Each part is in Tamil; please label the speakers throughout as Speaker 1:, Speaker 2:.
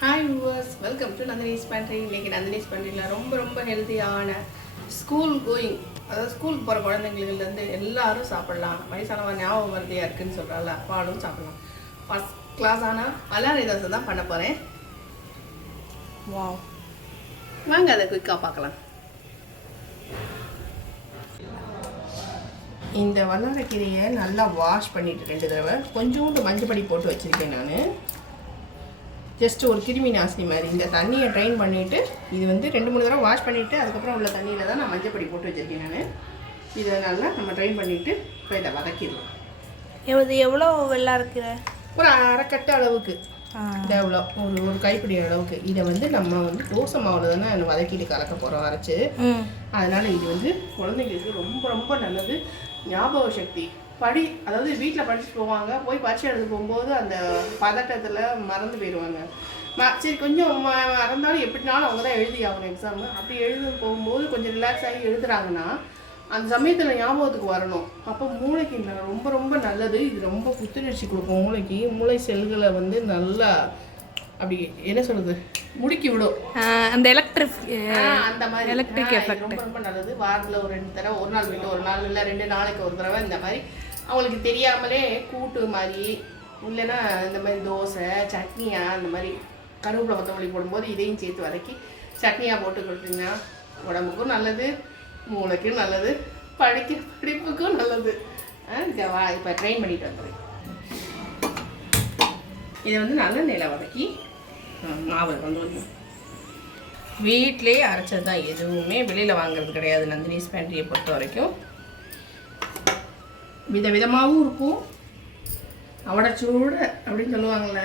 Speaker 1: Hi viewers welcome to Nandini's pantry இன்னைக்கு நந்தினிஸ் பேண்ட்ரியில் ரொம்ப ரொம்ப ஹெல்த்தியான ஸ்கூல் கோயிங் அதாவது ஸ்கூல் போகிற குழந்தைங்கள்லேருந்து எல்லாரும் சாப்பிடலாம். வயசானவங்க ஞாபகம் மருதியாக இருக்குன்னு சொல்கிறால பாலும் சாப்பிடலாம். ஃபஸ்ட் கிளாஸான அலாரி தோசை தான் பண்ண போகிறேன்
Speaker 2: வாவ்
Speaker 1: வாங்க அதை குயிக்காக பார்க்கலாம். இந்த வல்லாரக்கீரையை நல்லா வாஷ் பண்ணிட்டு ரெண்டு தடவை. கொஞ்சோண்டு மஞ்சப்பொடி போட்டு வச்சுருக்கேன் நான். ஜஸ்ட் ஒரு கிருமி நாசினி மாதிரி. இந்த தண்ணியை ட்ரைன் பண்ணிவிட்டு இது வந்து ரெண்டு மூணு தடவை வாஷ் பண்ணிவிட்டு அதுக்கப்புறம் உள்ள தண்ணியில் தான் நான் மஞ்சப்பொடி போட்டு வச்சுருக்கேன் நான். இதை நல்லா நம்ம ட்ரைன் பண்ணிவிட்டு இப்போ இதை வதக்கிடலாம்.
Speaker 2: இது எவ்வளோ வெள்ளா இருக்கிற?
Speaker 1: ஒரு அரைக்கட்டு அளவுக்கு. எவ்வளோ? ஒரு ஒரு கைப்பிடி அளவுக்கு. இதை வந்து நம்ம வந்து தோசை மாவில் தானே வதக்கிட்டு கலக்க போகிறோம் அரைச்சி. அதனால் இது வந்து குழந்தைங்களுக்கு ரொம்ப ரொம்ப நல்லது. ஞாபக சக்தி. படி அதாவது வீட்டில் படிச்சுட்டு போவாங்க. போய் பரீட்சை எழுத போகும்போது அந்த பதட்டத்தில் மறந்து போயிடுவாங்க. ம சரி கொஞ்சம் மறந்தாலும் எப்படினாலும் அவங்க தான் எழுதி ஆகணும் எக்ஸாமு அப்படி எழுத போகும்போது கொஞ்சம் ரிலாக்ஸ் ஆகி எழுதுறாங்கன்னா அந்த சமயத்தில் ஞாபகத்துக்கு வரணும். அப்போ மூளைக்கு ரொம்ப ரொம்ப நல்லது. இது ரொம்ப புத்துணர்ச்சி கொடுக்கும் மூளைக்கு. மூளை செல்களை வந்து நல்லா அப்படி என்ன சொல்கிறது முடுக்கி விடும்.
Speaker 2: அந்த எலக்ட்ரிக்
Speaker 1: அந்த மாதிரி.
Speaker 2: effect.
Speaker 1: ரொம்ப ரொம்ப நல்லது. வாரத்தில் ஒரு ரெண்டு தடவை ஒரு நாள் விட்டு ஒரு நாள் இல்லை ரெண்டு நாளைக்கு ஒரு தடவை இந்த மாதிரி அவங்களுக்கு தெரியாமலே கூட்டு மாதிரி இல்லைன்னா இந்த மாதிரி தோசை சட்னியா அந்த மாதிரி கருவேப்பிலை கொத்தமல்லி போடும்போது இதையும் சேர்த்து வதக்கி சட்னியாக போட்டு கொடுத்தீங்கன்னா உடம்புக்கும் நல்லது மூளைக்கும் நல்லது படிக்க படிப்புக்கும் நல்லது. ஆ, வா இப்போ ட்ரெயின் பண்ணிட்டு வந்துடுறேன். இதை வந்து நல்ல நிலை வதக்கி மாவு வந்து வீட்டிலே அரைச்சது தான் எதுவுமே வெளியில் வாங்குறது கிடையாது. நந்தினிஸ் பேண்ட்ரியை பொறுத்த வரைக்கும் விதவிதமாகவும் இருக்கும். அவடச்சூட அப்படின்னு சொல்லுவாங்கள்ல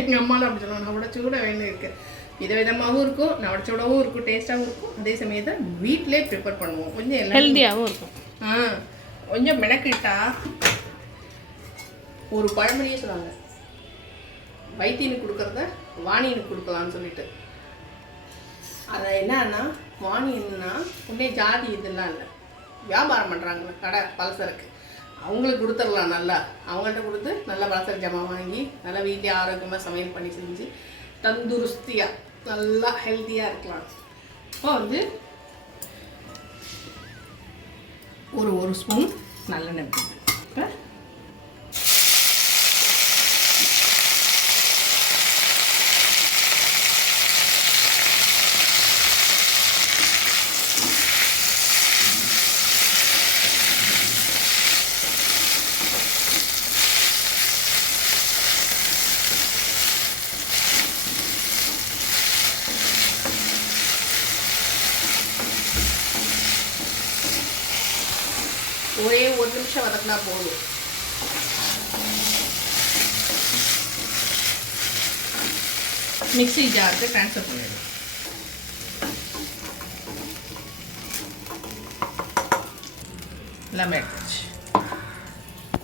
Speaker 1: எங்கள் அம்மாலாம் அப்படி சொல்லுவாங்க. அவடச்சூட வேணும் இருக்கு. விதவிதமாகவும் இருக்கும். நவடச்சூடவும் இருக்கும். டேஸ்ட்டாகவும் இருக்கும். அதே சமயத்தில் வீட்டிலே ப்ரிப்பேர் பண்ணுவோம். கொஞ்சம்
Speaker 2: ஹெல்த்தியாகவும் இருக்கும்.
Speaker 1: ஆ கொஞ்சம் மெனக்கிட்டா ஒரு பழமொழியே சொல்லுவாங்க. வைத்தியனுக்கு கொடுக்கறத வாணியனுக்கு கொடுக்கலாம்னு சொல்லிட்டு. அதை என்னன்னா வாணி என்னன்னா உடனே ஜாதி இதெல்லாம் இல்லை. வியாபாரம் பண்ணுறாங்க கடை பலசரக்கு அவங்களுக்கு கொடுத்துடலாம் நல்லா. அவங்கள்ட்ட கொடுத்து நல்லா பலசரக்கு ஜாமான் வாங்கி நல்லா வீட்டிலே ஆரோக்கியமாக சமையல் பண்ணி செஞ்சு தந்துருஸ்தியாக நல்லா ஹெல்த்தியாக இருக்கலாம். இப்போ வந்து ஒரு ஒரு ஸ்பூன் நல்லெண்ணெய் இப்போ ஒரே ஒரு நிமிஷம் வதக்கினா போதும். மிக்ஸி ஜாருக்கு ட்ரான்ஸ்ஃபர் பண்ணிடுவோம் எல்லாமே எடுத்துச்சு.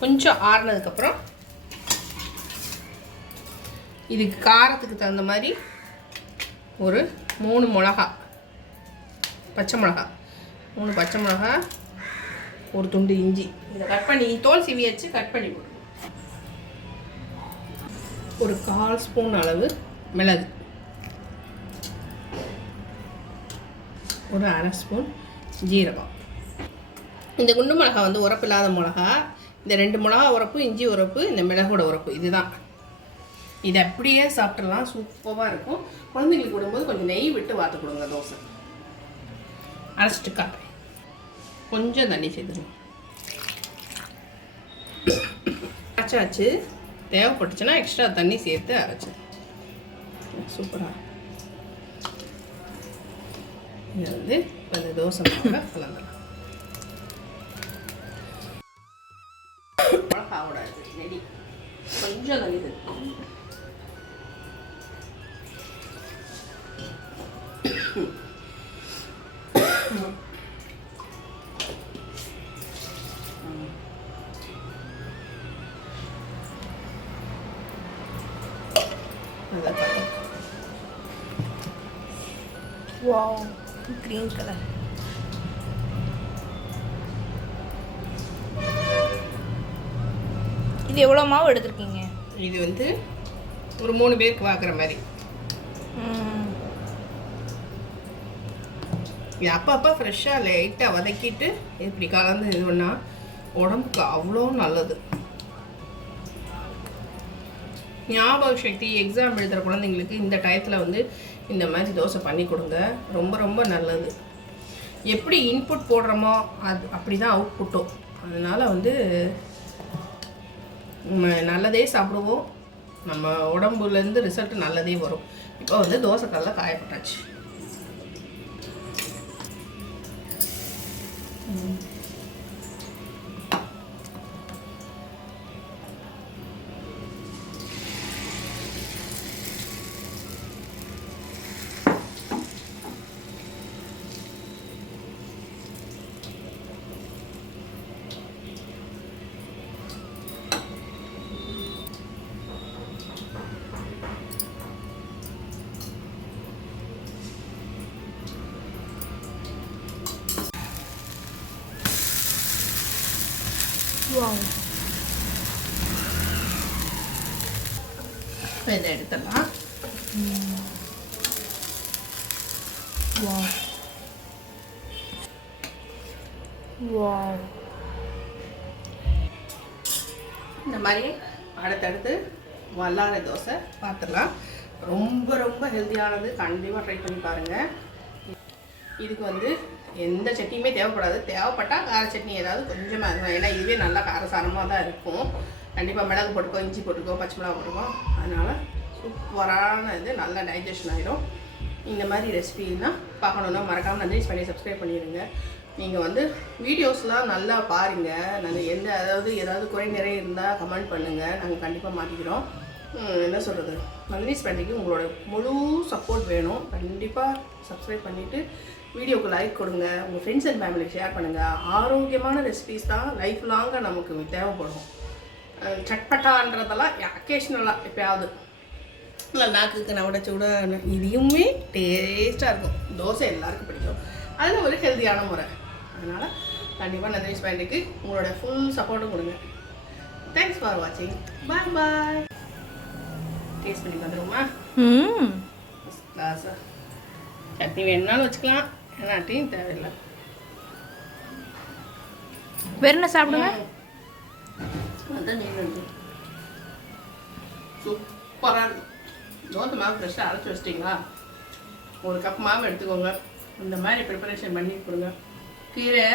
Speaker 1: கொஞ்சம் ஆறுனதுக்கப்புறம் இதுக்கு காரத்துக்கு தகுந்த மாதிரி ஒரு மூணு மிளகா பச்சை மிளகா மூணு பச்சை மிளகா ஒரு துண்டு இஞ்சி. இதை கட் பண்ணி தோல் சீவி வச்சு கட் பண்ணி போடுங்க ஒரு கால் ஸ்பூன் அளவு மிளகு. ஒரு அரை ஸ்பூன் ஜீரகம். இந்த குண்டு மிளகா வந்து உரப்பில்லாத மிளகா. இந்த ரெண்டு மிளகா உரப்பு இஞ்சி உரப்பு இந்த மிளகோட உரப்பு இதுதான். இதை அப்படியே சாப்பிட்றலாம் சூப்பராக இருக்கும். குழந்தைங்களுக்கு விடும்போது கொஞ்சம் நெய் விட்டு வாத்து கொடுங்க தோசை. அரைச்சிட்டு காட்டுறேன் கொஞ்சம் தண்ணி சேர்த்துக்கணும் அரைச்சாச்சு. தேவைப்பட்டுச்சுன்னா எக்ஸ்ட்ரா தண்ணி சேர்த்து அரைச்சி. சூப்பராக இது வந்து அந்த தோசை மாவை கலந்துடலாம் மிளகாவோட நெடி. கொஞ்சம் தண்ணி சேர்த்துக்கணும்
Speaker 2: வாவ் க்ரீன் கலர் இது எவ்வளோ மாவு எடுத்திருக்கீங்க?
Speaker 1: இது வந்து ஒரு மூணு பேருக்கு பார்க்குற மாதிரி. இது அப்பப்போ ஃப்ரெஷ்ஷாக லைட்டாக வதக்கிட்டு இப்படி கலந்து இது பண்ணால் உடம்புக்கு அவ்வளோ நல்லது. ஞாபக சக்தி எக்ஸாம் எழுதுகிற குழந்தைங்களுக்கு இந்த டயத்தில் வந்து இந்த மாதிரி தோசை பண்ணி கொடுங்க. ரொம்ப ரொம்ப நல்லது. எப்படி இன்புட் போடுறோமோ அது அப்படி தான் அவுட் புட்டும் அதனால் வந்து நம்ம நல்லதே சாப்பிடுவோம். நம்ம உடம்புலேருந்து ரிசல்ட் நல்லதே வரும். இப்போ வந்து தோசைக்கல்ல காயப்பட்டாச்சு. இப்போ இதை எடுத்துடலாம்.
Speaker 2: வாவ் வாவ்
Speaker 1: இந்த மாதிரி அடுத்தடுத்து வல்லாரை தோசை பார்த்துடலாம். ரொம்ப ரொம்ப ஹெல்த்தியானது கண்டிப்பாக ட்ரை பண்ணி பாருங்கள் இதுக்கு வந்து எந்த சட்னியுமே தேவைப்படாது. தேவைப்பட்டால் கார சட்னி ஏதாவது கொஞ்சமாக இருக்கும் ஏன்னா இதுவே நல்லா காரசாரமாக தான் இருக்கும். கண்டிப்பாக மிளகு போட்டுக்கோ இஞ்சி போட்டுக்கோ பச்சை மிளகா போட்டுக்கோ. அதனால் சூப்பரான இது. நல்லா டைஜஷன் ஆகிடும் இந்த மாதிரி ரெசிபிலாம் பார்க்கணுன்னா மறக்காமல் நன்றி பண்ணி சப்ஸ்கிரைப் பண்ணிடுங்க நீங்கள் வந்து வீடியோஸ்லாம் நல்லா பாருங்கள் நாங்கள் எந்த அதாவது ஏதாவது குறை நிறைய இருந்தால் கமெண்ட் பண்ணுங்கள் நாங்கள் கண்டிப்பாக மாற்றிக்கிறோம் என்ன சொல்கிறது நந்தினிஸ் ஸ்பெண்டிக்கு உங்களோட முழு சப்போர்ட் வேணும். கண்டிப்பாக சப்ஸ்கிரைப் பண்ணிவிட்டு வீடியோக்கு லைக் கொடுங்க உங்கள் ஃப்ரெண்ட்ஸ் அண்ட் ஃபேமிலிக்கு ஷேர் பண்ணுங்கள் ஆரோக்கியமான ரெசிபிஸ் தான் லைஃப் லாங்காக நமக்கு தேவைப்படும். சட்பட்டான்றதெல்லாம் அக்கேஷ்னலாக எப்பயாவது. இல்லை நாக்குக்கு நவட சூட இதையுமே டேஸ்ட்டாக இருக்கும். தோசை எல்லாருக்கும் பிடிக்கும். அதில் ஒரு ஹெல்த்தியான முறை. அதனால் கண்டிப்பாக நந்தினிஸ் பேண்டுக்கு உங்களோட ஃபுல் சப்போர்ட்டும் கொடுங்க. தேங்க்ஸ் ஃபார் வாட்சிங் பாய் பாய் டேஸ்ட் பண்ணி பார்த்துருவோமா?
Speaker 2: ம்.
Speaker 1: கிளாஸா சட்னி வேணும்னாலும் வச்சுக்கலாம். ஏன்னாட்டியும் தேவையில்லை.
Speaker 2: வேற என்ன சாப்பிடுங்க?
Speaker 1: சூப்பராக இருக்கும். தோசை மாவு ஃப்ரெஷ்ஷாக அரைச்சி வச்சிட்டிங்களா? ஒரு கப் மாவு எடுத்துக்கோங்க. இந்த மாதிரி ப்ரிப்பரேஷன் பண்ணி கொடுங்க. கீரை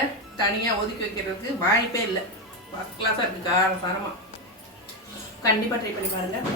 Speaker 1: தனியாக ஒதுக்கி வைக்கிறதுக்கு வாய்ப்பே இல்லை. ஃபஸ்ட் கிளாஸாக இருக்குது கார சாரமாக கண்டிப்பாக ட்ரை பண்ணி பாருங்கள்